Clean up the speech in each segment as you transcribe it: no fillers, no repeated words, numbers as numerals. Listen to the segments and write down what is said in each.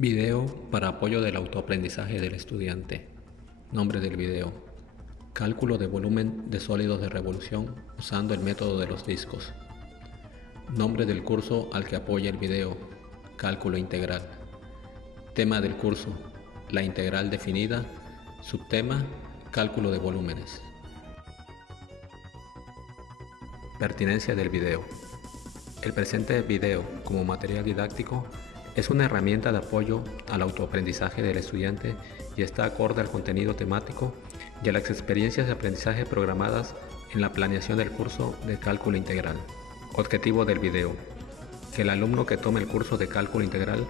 Video para apoyo del autoaprendizaje del estudiante. Nombre del video: Cálculo de volumen de sólidos de revolución usando el método de los discos. Nombre del curso al que apoya el video: Cálculo integral. Tema del curso: la integral definida. Subtema: Cálculo de volúmenes. Pertinencia del video. El presente video, como material didáctico, es una herramienta de apoyo al autoaprendizaje del estudiante y está acorde al contenido temático y a las experiencias de aprendizaje programadas en la planeación del curso de cálculo integral. Objetivo del video: que el alumno que tome el curso de cálculo integral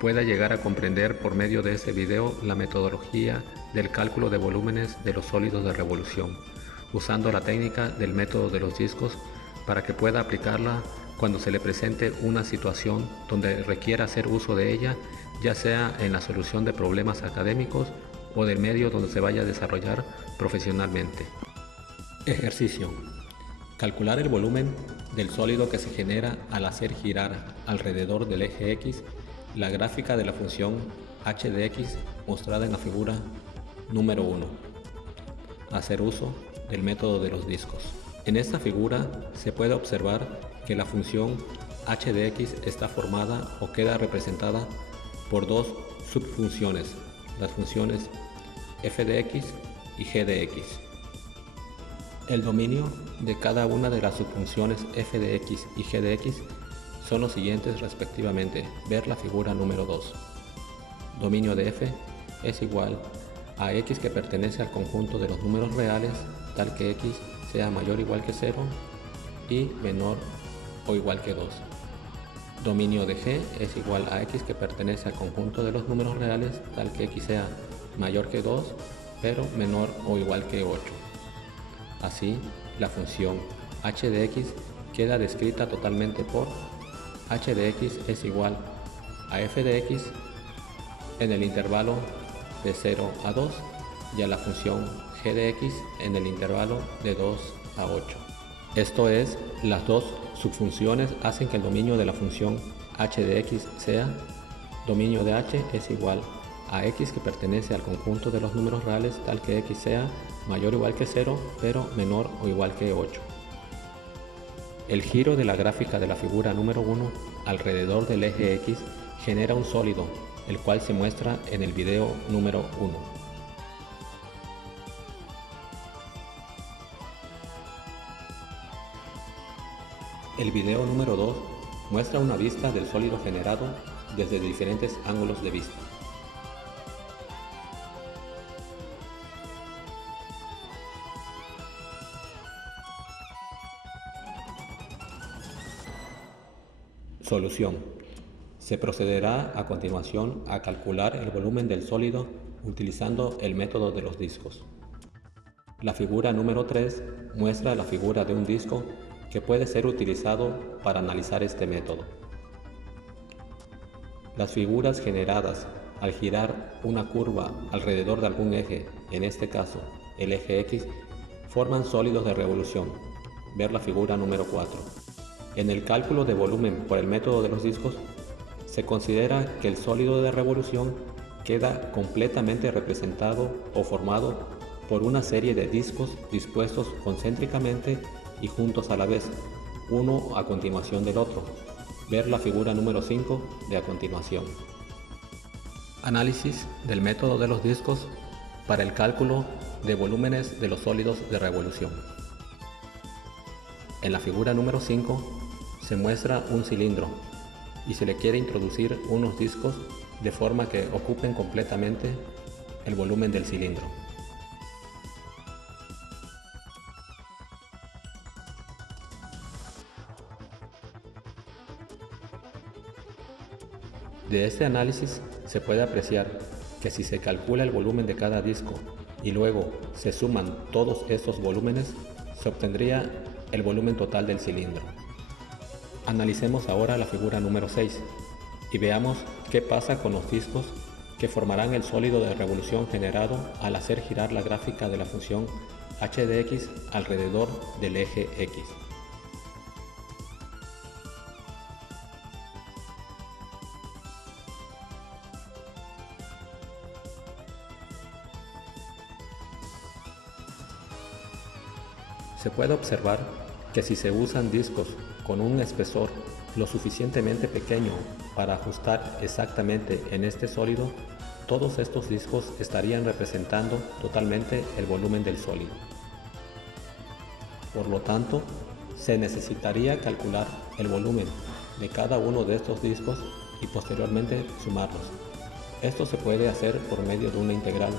pueda llegar a comprender por medio de este video la metodología del cálculo de volúmenes de los sólidos de revolución, usando la técnica del método de los discos para que pueda aplicarla cuando se le presente una situación donde requiera hacer uso de ella, ya sea en la solución de problemas académicos o del medio donde se vaya a desarrollar profesionalmente. Ejercicio: calcular el volumen del sólido que se genera al hacer girar alrededor del eje X la gráfica de la función h de x mostrada en la figura número 1. Hacer uso del método de los discos. En esta figura se puede observar que la función h de x está formada o queda representada por dos subfunciones, las funciones f de x y g de x. El dominio de cada una de las subfunciones f de x y g de x son los siguientes respectivamente. Ver la figura número 2. Dominio de f es igual a x que pertenece al conjunto de los números reales, tal que x sea mayor o igual que 0 y menor o igual que 2. Dominio de g es igual a x que pertenece al conjunto de los números reales, tal que x sea mayor que 2 pero menor o igual que 8. Así, la función h de x queda descrita totalmente por h de x es igual a f de x en el intervalo de 0 a 2 y a la función g de x en el intervalo de 2 a 8. Esto es, las dos subfunciones hacen que el dominio de la función h de x sea: dominio de h es igual a x que pertenece al conjunto de los números reales, tal que x sea mayor o igual que 0 pero menor o igual que 8. El giro de la gráfica de la figura número 1 alrededor del eje X genera un sólido, el cual se muestra en el video número 1. El video número 2 muestra una vista del sólido generado desde diferentes ángulos de vista. Solución: se procederá a continuación a calcular el volumen del sólido utilizando el método de los discos. La figura número 3 muestra la figura de un disco que puede ser utilizado para analizar este método. Las figuras generadas al girar una curva alrededor de algún eje, en este caso el eje X, forman sólidos de revolución. Ver la figura número 4. En el cálculo de volumen por el método de los discos, se considera que el sólido de revolución queda completamente representado o formado por una serie de discos dispuestos concéntricamente y juntos a la vez, uno a continuación del otro. Ver la figura número 5 de a continuación. Análisis del método de los discos para el cálculo de volúmenes de los sólidos de revolución. En la figura número 5 se muestra un cilindro y se le quiere introducir unos discos de forma que ocupen completamente el volumen del cilindro. De este análisis se puede apreciar que si se calcula el volumen de cada disco y luego se suman todos estos volúmenes, se obtendría el volumen total del cilindro. Analicemos ahora la figura número 6 y veamos qué pasa con los discos que formarán el sólido de revolución generado al hacer girar la gráfica de la función h de x alrededor del eje X. Se puede observar que si se usan discos con un espesor lo suficientemente pequeño para ajustar exactamente en este sólido, todos estos discos estarían representando totalmente el volumen del sólido. Por lo tanto, se necesitaría calcular el volumen de cada uno de estos discos y posteriormente sumarlos. Esto se puede hacer por medio de una integral,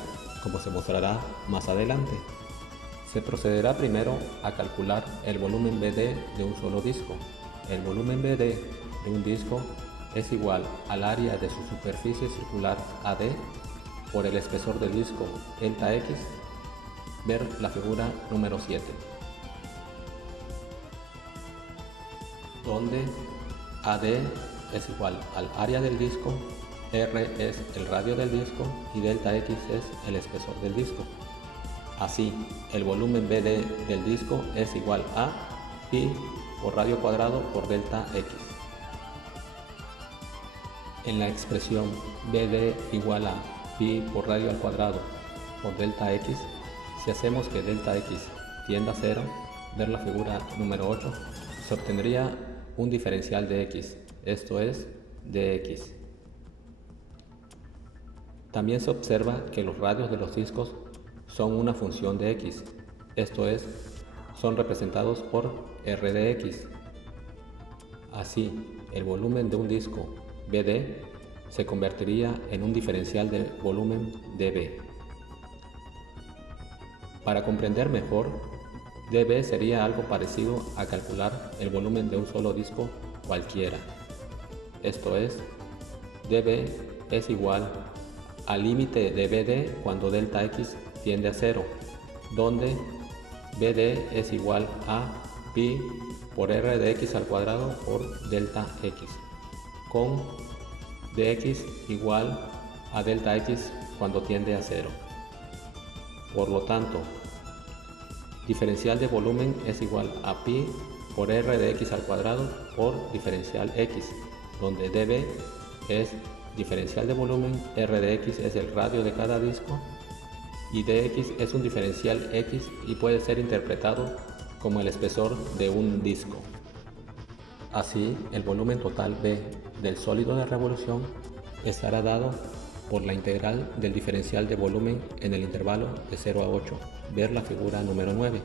como se mostrará más adelante. Se procederá primero a calcular el volumen BD de un solo disco. El volumen BD de un disco es igual al área de su superficie circular AD por el espesor del disco delta X. Ver la figura número 7, donde AD es igual al área del disco, R es el radio del disco y delta X es el espesor del disco. Así, el volumen BD del disco es igual a pi por radio cuadrado por delta X. En la expresión BD igual a pi por radio al cuadrado por delta X, si hacemos que delta X tienda a 0, ver la figura número 8, se obtendría un diferencial de X, esto es dx. También se observa que los radios de los discos son una función de X, esto es, son representados por R de X. Así, el volumen de un disco BD se convertiría en un diferencial de volumen dB. Para comprender mejor, dB sería algo parecido a calcular el volumen de un solo disco cualquiera. Esto es, dB es igual al límite de BD cuando delta X tiende a 0, donde BD es igual a pi por R de X al cuadrado por delta X, con dx igual a delta X cuando tiende a 0. Por lo tanto, diferencial de volumen es igual a pi por R de X al cuadrado por diferencial X, donde dB es diferencial de volumen, R de X es el radio de cada disco y dx es un diferencial X y puede ser interpretado como el espesor de un disco. Así, el volumen total B del sólido de revolución estará dado por la integral del diferencial de volumen en el intervalo de 0 a 8, ver la figura número 9.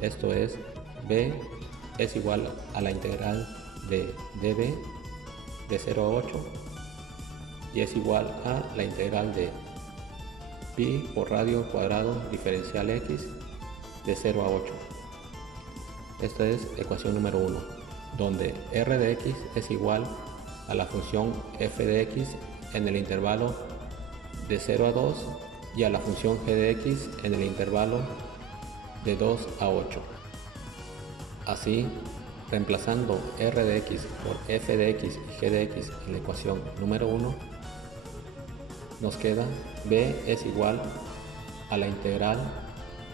Esto es, B es igual a la integral de dB de 0 a 8 y es igual a la integral de pi por radio cuadrado diferencial X de 0 a 8. Esta es ecuación número 1, donde R de X es igual a la función f de X en el intervalo de 0 a 2 y a la función g de X en el intervalo de 2 a 8. Así, reemplazando R de X por f de X y g de X en la ecuación número 1, nos queda B es igual a la integral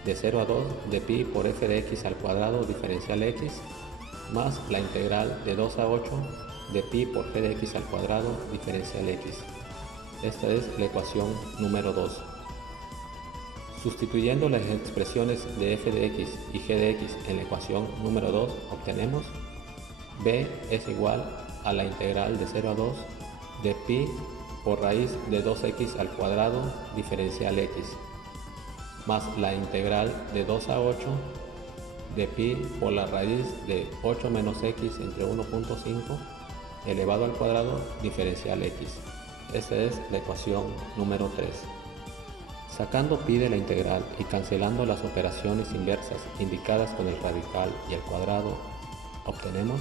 de 0 a 2 de pi por f de X al cuadrado diferencial X más la integral de 2 a 8 de pi por g de X al cuadrado diferencial X. Esta es la ecuación número 2. Sustituyendo las expresiones de f de X y g de X en la ecuación número 2, obtenemos B es igual a la integral de 0 a 2 de pi por raíz de 2x al cuadrado diferencial X más la integral de 2 a 8 de pi por la raíz de 8 menos x entre 1.5 elevado al cuadrado diferencial X. Esta es la ecuación número 3. Sacando pi de la integral y cancelando las operaciones inversas indicadas con el radical y el cuadrado, obtenemos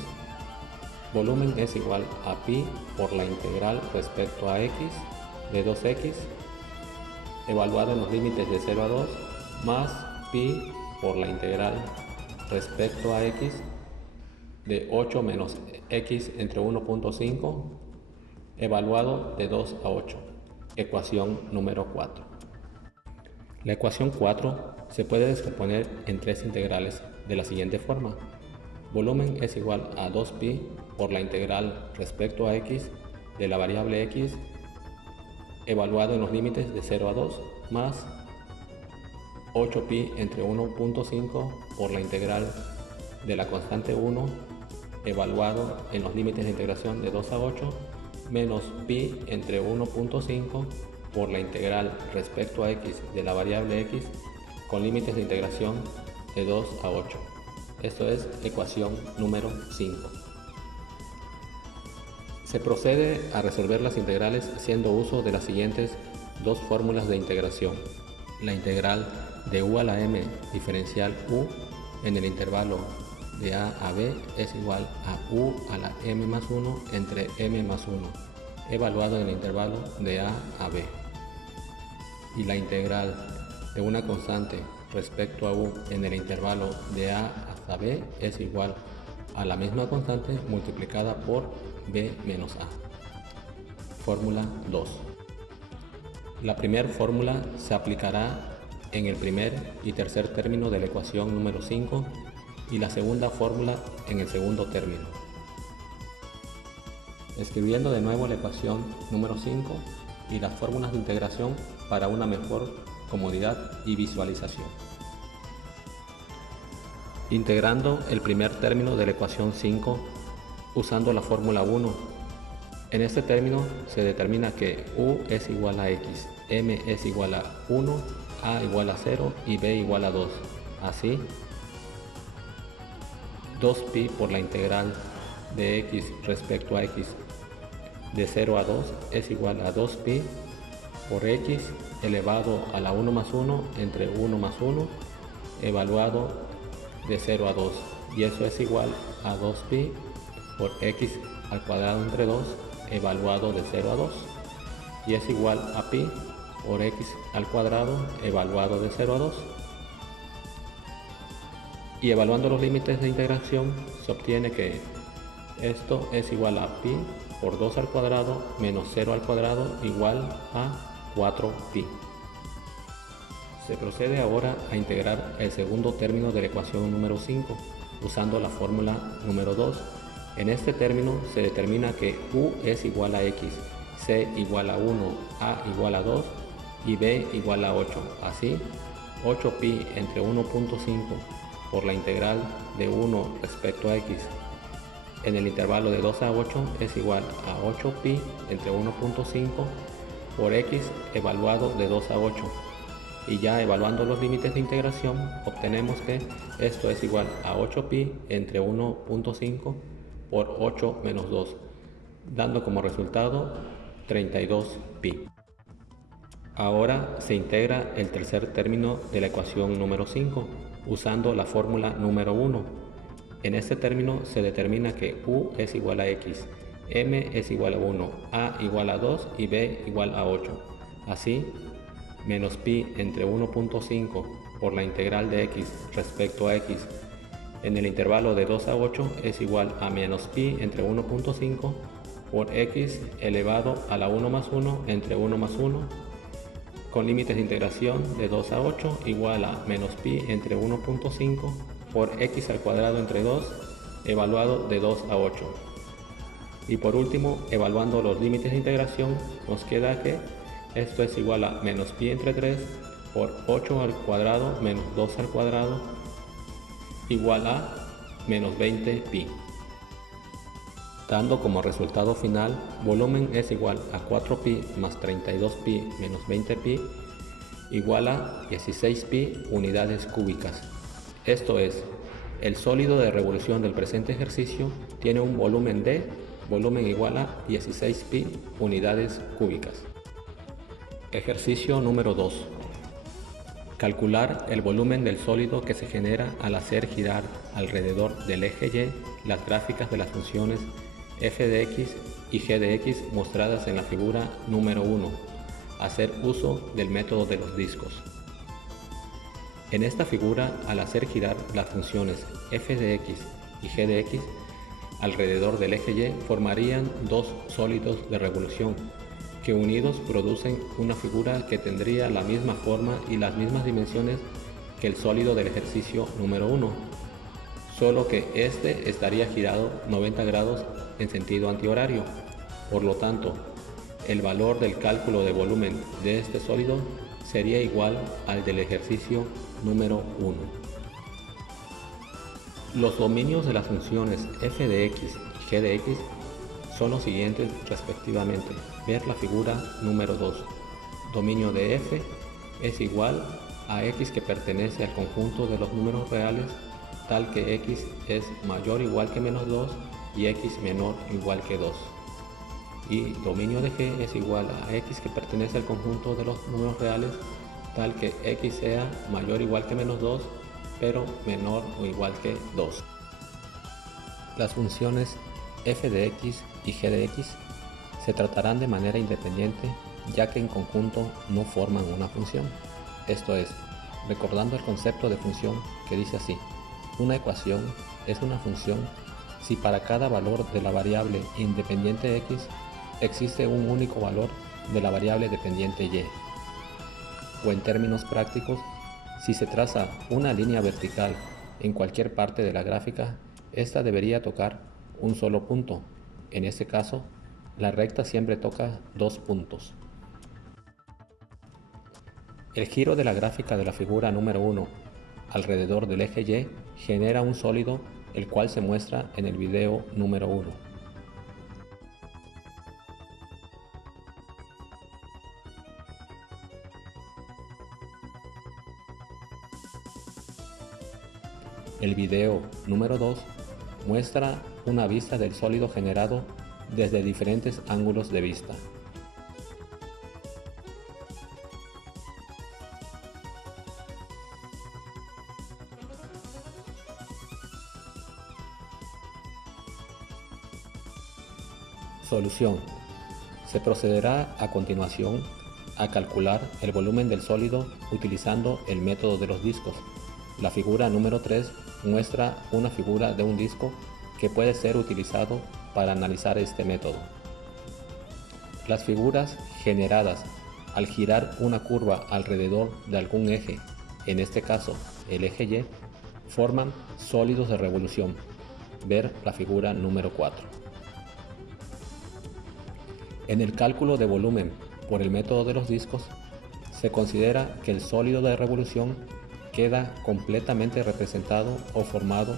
volumen es igual a pi por la integral respecto a x de 2x evaluado en los límites de 0 a 2 más pi por la integral respecto a x de 8 menos x entre 1.5 evaluado de 2 a 8. Ecuación número 4. La ecuación 4 se puede descomponer en tres integrales de la siguiente forma. Volumen es igual a 2pi por la integral respecto a x de la variable x evaluado en los límites de 0 a 2 más 8pi entre 1.5 por la integral de la constante 1 evaluado en los límites de integración de 2 a 8 menos pi entre 1.5 por la integral respecto a x de la variable x con límites de integración de 2 a 8. Esto es ecuación número 5. Se procede a resolver las integrales haciendo uso de las siguientes dos fórmulas de integración. La integral de u a la m diferencial u en el intervalo de a a b es igual a u a la m más 1 entre m más 1, evaluado en el intervalo de a a b. Y la integral de una constante respecto a u en el intervalo de a hasta b es igual a la misma constante multiplicada por b menos a. Fórmula 2. La primera fórmula se aplicará en el primer y tercer término de la ecuación número 5 y la segunda fórmula en el segundo término. Escribiendo de nuevo la ecuación número 5 y las fórmulas de integración para una mejor comodidad y visualización. Integrando el primer término de la ecuación 5 usando la fórmula 1. En este término se determina que u es igual a x, m es igual a 1, a igual a 0 y b igual a 2. Así, 2pi por la integral de x respecto a x de 0 a 2 es igual a 2pi por x elevado a la 1 más 1 entre 1 más 1 evaluado de 0 a 2, y eso es igual a 2pi por x al cuadrado entre 2 evaluado de 0 a 2, y es igual a pi por x al cuadrado evaluado de 0 a 2. Y evaluando los límites de integración se obtiene que esto es igual a pi por 2 al cuadrado menos 0 al cuadrado igual a 4pi. Se procede ahora a integrar el segundo término de la ecuación número 5 usando la fórmula número 2. En este término se determina que u es igual a x, c igual a 1, a igual a 2 y b igual a 8. Así, 8pi entre 1.5 por la integral de 1 respecto a x en el intervalo de 2 a 8 es igual a 8pi entre 1.5 por x evaluado de 2 a 8. Y ya evaluando los límites de integración obtenemos que esto es igual a 8pi entre 1.5 por 8 menos 2, dando como resultado 32pi. Ahora se integra el tercer término de la ecuación número 5 usando la fórmula número 1. En este término se determina que u es igual a x, m es igual a 1, a igual a 2 y b igual a 8. Así, menos pi entre 1.5 por la integral de x respecto a x en el intervalo de 2 a 8 es igual a menos pi entre 1.5 por x elevado a la 1 más 1 entre 1 más 1 con límites de integración de 2 a 8 igual a menos pi entre 1.5 por x al cuadrado entre 2 evaluado de 2 a 8. Y por último, evaluando los límites de integración nos queda que esto es igual a menos pi entre 3 por 8 al cuadrado menos 2 al cuadrado igual a menos 20pi. Dando como resultado final, volumen es igual a 4pi más 32pi menos 20pi igual a 16pi unidades cúbicas. Esto es, el sólido de revolución del presente ejercicio tiene un volumen de volumen igual a 16pi unidades cúbicas. Ejercicio número 2. Calcular el volumen del sólido que se genera al hacer girar alrededor del eje Y las gráficas de las funciones f de x y g de x mostradas en la figura número 1. Hacer uso del método de los discos. En esta figura, al hacer girar las funciones f de x y g de x alrededor del eje Y formarían dos sólidos de revolución que unidos producen una figura que tendría la misma forma y las mismas dimensiones que el sólido del ejercicio número 1, solo que este estaría girado 90 grados en sentido antihorario. Por lo tanto, el valor del cálculo de volumen de este sólido sería igual al del ejercicio número 1. Los dominios de las funciones f de x y g de x son los siguientes respectivamente. Ver la figura número 2. Dominio de f es igual a x que pertenece al conjunto de los números reales tal que x es mayor o igual que menos 2 y x menor o igual que 2. Y dominio de g es igual a x que pertenece al conjunto de los números reales tal que x sea mayor o igual que menos 2 pero menor o igual que 2. Las funciones f de x y g de x se tratarán de manera independiente ya que en conjunto no forman una función. Esto es, recordando el concepto de función que dice así: una ecuación es una función si para cada valor de la variable independiente x existe un único valor de la variable dependiente y. O en términos prácticos, si se traza una línea vertical en cualquier parte de la gráfica, esta debería tocar un solo punto. En este caso, la recta siempre toca dos puntos. El giro de la gráfica de la figura número 1 alrededor del eje Y genera un sólido, el cual se muestra en el video número 1. El video número 2 muestra una vista del sólido generado desde diferentes ángulos de vista. Solución. Se procederá a continuación a calcular el volumen del sólido utilizando el método de los discos. La figura número 3 muestra una figura de un disco que puede ser utilizado para analizar este método. Las figuras generadas al girar una curva alrededor de algún eje, en este caso el eje Y, forman sólidos de revolución. Ver la figura número 4. En el cálculo de volumen por el método de los discos, se considera que el sólido de revolución queda completamente representado o formado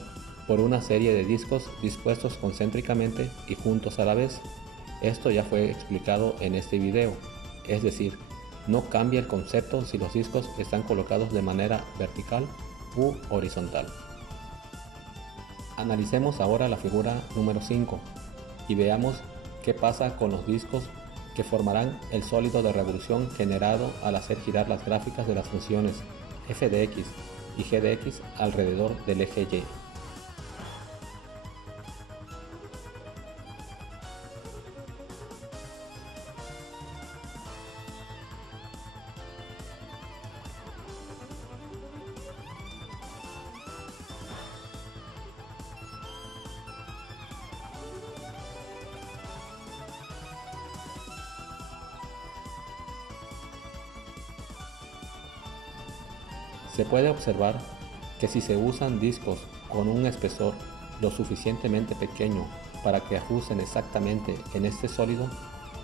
por una serie de discos dispuestos concéntricamente y juntos a la vez. Esto ya fue explicado en este video, es decir, no cambia el concepto si los discos están colocados de manera vertical u horizontal. Analicemos ahora la figura número 5 y veamos qué pasa con los discos que formarán el sólido de revolución generado al hacer girar las gráficas de las funciones f de x y g de x alrededor del eje Y. Se puede observar que si se usan discos con un espesor lo suficientemente pequeño para que ajusten exactamente en este sólido,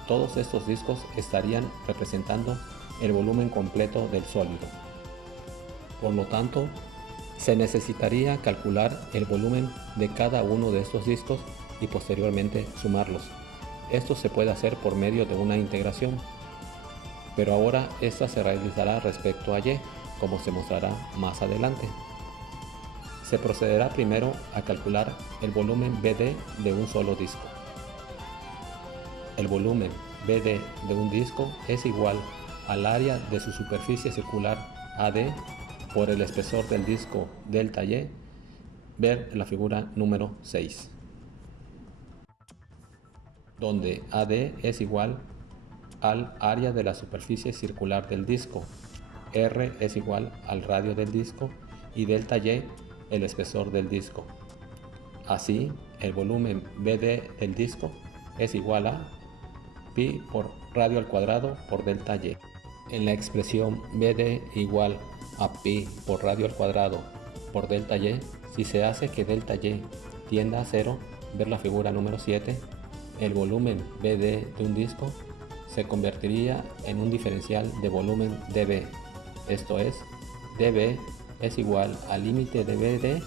todos estos discos estarían representando el volumen completo del sólido. Por lo tanto, se necesitaría calcular el volumen de cada uno de estos discos y posteriormente sumarlos. Esto se puede hacer por medio de una integración, pero ahora esta se realizará respecto a Y, como se mostrará más adelante. Se procederá primero a calcular el volumen BD de un solo disco. El volumen BD de un disco es igual al área de su superficie circular AD por el espesor del disco delta Y. Ver la figura número 6, donde AD es igual al área de la superficie circular del disco, R es igual al radio del disco y delta Y el espesor del disco. Así, el volumen BD del disco es igual a pi por radio al cuadrado por delta Y. En la expresión BD igual a pi por radio al cuadrado por delta Y, si se hace que delta Y tienda a 0, ver la figura número 7, el volumen BD de un disco se convertiría en un diferencial de volumen dB. Esto es, dB es igual al límite de BD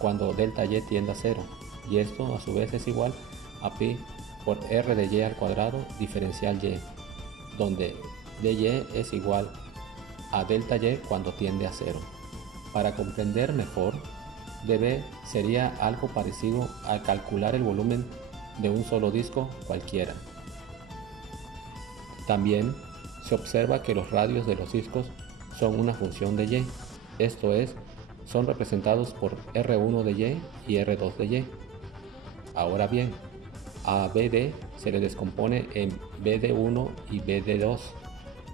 cuando delta y tiende a 0, y esto a su vez es igual a pi por r de y al cuadrado diferencial y, donde dy es igual a delta y cuando tiende a 0. Para comprender mejor, db sería algo parecido a calcular el volumen de un solo disco cualquiera. También se observa que los radios de los discos son una función de y, esto es, son representados por R1 de y R2 de y. Ahora bien, a BD se le descompone en BD1 y BD2,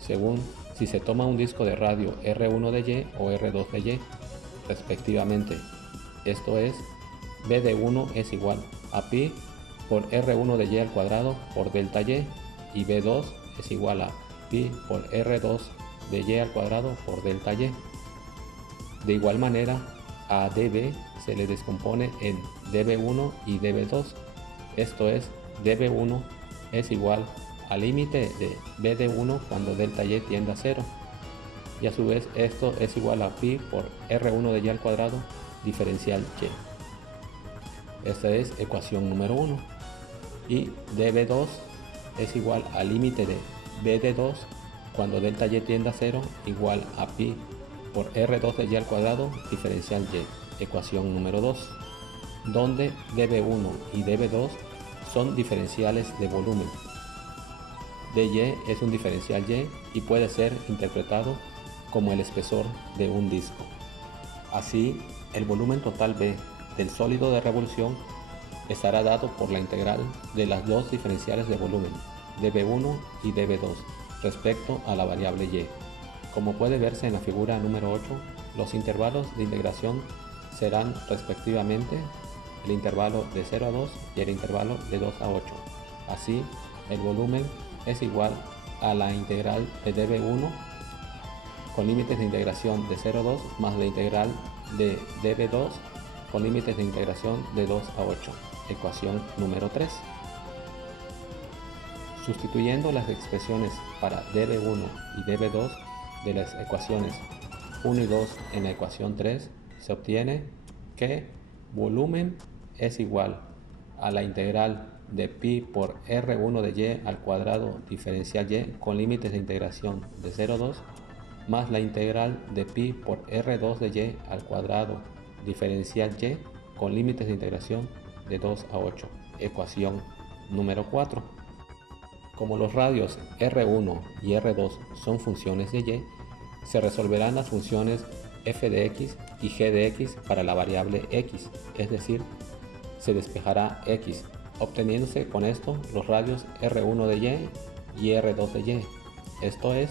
según si se toma un disco de radio R1 de y o R2 de y, respectivamente. Esto es, BD1 es igual a pi por R1 de y al cuadrado por delta y B2 es igual a pi por R2 de y al cuadrado por delta y. De igual manera, a dB se le descompone en dB1 y dB2, esto es, dB1 es igual al límite de BD1 cuando delta y tiende a 0, y a su vez esto es igual a pi por R1 de y al cuadrado diferencial y. Esta es ecuación número 1. Y dB2 es igual al límite de BD2 cuando delta y tiende a 0 igual a pi por R2 de y al cuadrado diferencial y, ecuación número 2, donde dB1 y dB2 son diferenciales de volumen. dy es un diferencial y puede ser interpretado como el espesor de un disco. Así, el volumen total B del sólido de revolución estará dado por la integral de las dos diferenciales de volumen, dB1 y dB2, respecto a la variable y. Como puede verse en la figura número 8, los intervalos de integración serán respectivamente el intervalo de 0 a 2 y el intervalo de 2 a 8. Así, el volumen es igual a la integral de dB1 con límites de integración de 0 a 2 más la integral de dB2 con límites de integración de 2 a 8, ecuación número 3. Sustituyendo las expresiones para dB1 y dB2 de las ecuaciones 1 y 2 en la ecuación 3, se obtiene que volumen es igual a la integral de pi por R1 de y al cuadrado diferencial y con límites de integración de 0 a 2 más la integral de pi por R2 de y al cuadrado diferencial y con límites de integración de 2 a 8, ecuación número 4. Como los radios R1 y R2 son funciones de y, se resolverán las funciones f de x y g de x para la variable x, es decir, se despejará x, obteniéndose con esto los radios R1 de y R2 de y. Esto es,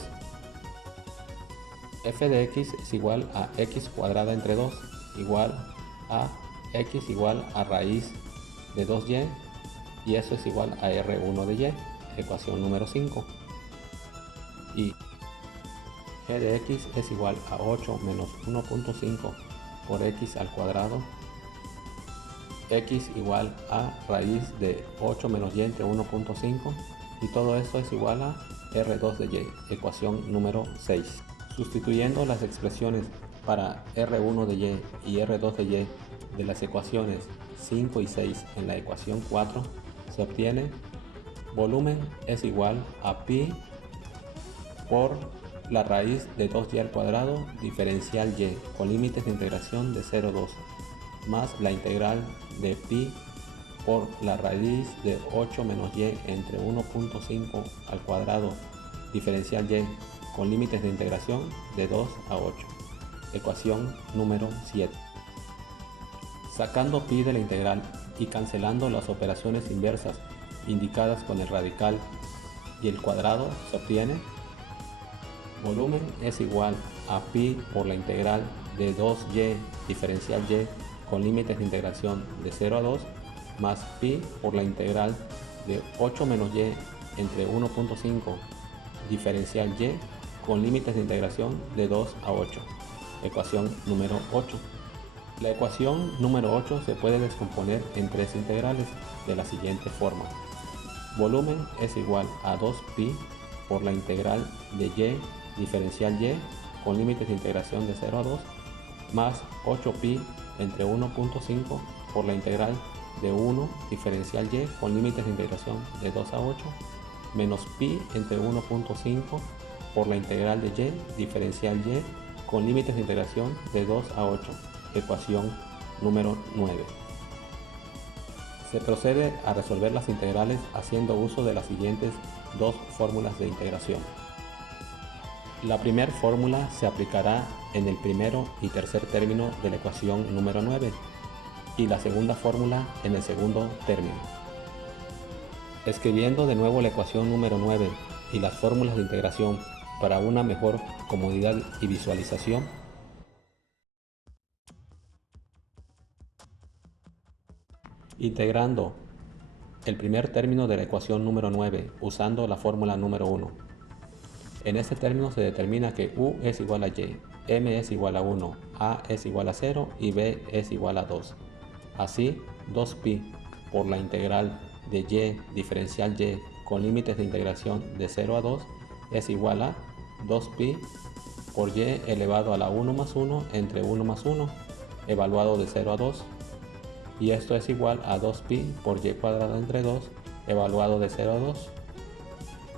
f de x es igual a x cuadrada entre 2 igual a x igual a raíz de 2y, y eso es igual a R1 de y, ecuación número 5. Y g de x es igual a 8 menos 1.5 por x al cuadrado, x igual a raíz de 8 menos y entre 1.5, y todo esto es igual a R2 de y, ecuación número 6. Sustituyendo las expresiones para R1 de y R2 de y de las ecuaciones 5 y 6 en la ecuación 4, se obtiene volumen es igual a pi por la raíz de 2y al cuadrado diferencial y con límites de integración de 0 a 2 más la integral de pi por la raíz de 8 menos y entre 1.5 al cuadrado diferencial y con límites de integración de 2 a 8, ecuación número 7. Sacando pi de la integral y cancelando las operaciones inversas indicadas con el radical y el cuadrado, se obtiene volumen es igual a pi por la integral de 2y diferencial y con límites de integración de 0 a 2 más pi por la integral de 8 menos y entre 1.5 diferencial y con límites de integración de 2 a 8, ecuación número 8. La ecuación número 8 se puede descomponer en tres integrales de la siguiente forma. Volumen es igual a 2pi por la integral de y diferencial y con límites de integración de 0 a 2 más 8pi entre 1.5 por la integral de 1 diferencial y con límites de integración de 2 a 8 menos pi entre 1.5 por la integral de y diferencial y con límites de integración de 2 a 8, ecuación número 9. Se procede a resolver las integrales haciendo uso de las siguientes dos fórmulas de integración. La primera fórmula se aplicará en el primero y tercer término de la ecuación número 9 y la segunda fórmula en el segundo término. Escribiendo de nuevo la ecuación número 9 y las fórmulas de integración para una mejor comodidad y visualización, integrando el primer término de la ecuación número 9 usando la fórmula número 1. En este término se determina que U es igual a Y, M es igual a 1, A es igual a 0 y B es igual a 2. Así, 2pi por la integral de Y diferencial Y con límites de integración de 0 a 2 es igual a 2pi por Y elevado a la 1 más 1 entre 1 más 1 evaluado de 0 a 2. Y esto es igual a 2pi por y cuadrado entre 2 evaluado de 0 a 2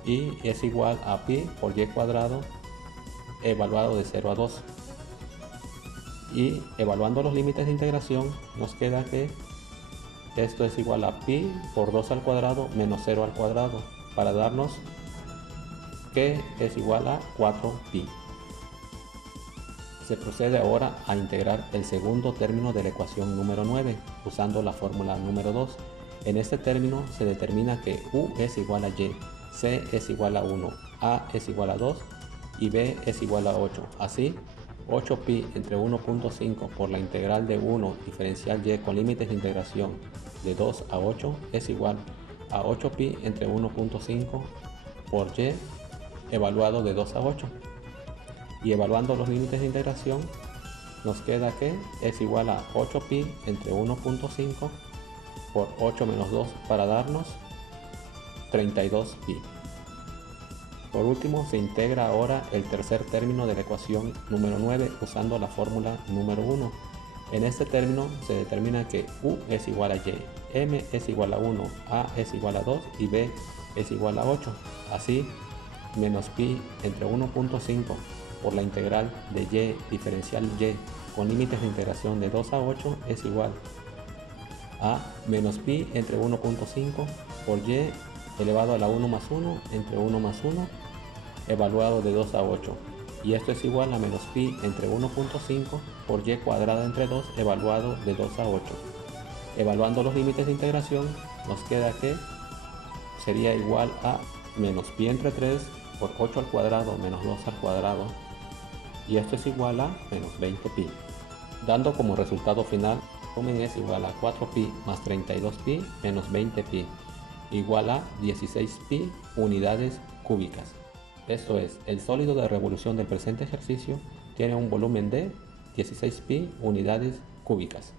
y es igual a pi por y cuadrado evaluado de 0 a 2. Y evaluando los límites de integración nos queda que esto es igual a pi por 2 al cuadrado menos 0 al cuadrado para darnos que es igual a 4pi. Se procede ahora a integrar el segundo término de la ecuación número 9 usando la fórmula número 2. En este término se determina que U es igual a Y, C es igual a 1, A es igual a 2 y B es igual a 8. Así, 8pi entre 1.5 por la integral de 1 diferencial Y con límites de integración de 2 a 8 es igual a 8pi entre 1.5 por Y evaluado de 2 a 8. Y evaluando los límites de integración nos queda que es igual a 8pi entre 1.5 por 8 menos 2 para darnos 32pi. Por último, se integra ahora el tercer término de la ecuación número 9 usando la fórmula número 1. En este término se determina que U es igual a Y, M es igual a 1, A es igual a 2 y B es igual a 8. Así, menos pi entre 1.5 por la integral de Y diferencial Y con límites de integración de 2 a 8 es igual a menos pi entre 1.5 por Y elevado a la 1 más 1 entre 1 más 1 evaluado de 2 a 8. Y esto es igual a menos pi entre 1.5 por Y cuadrado entre 2 evaluado de 2 a 8. Evaluando los límites de integración nos queda que sería igual a menos pi entre 3 por 8 al cuadrado menos 2 al cuadrado y esto es igual a menos 20pi, dando como resultado final volumen es igual a 4pi más 32pi menos 20pi igual a 16pi unidades cúbicas. Esto es, el sólido de revolución del presente ejercicio tiene un volumen de 16pi unidades cúbicas.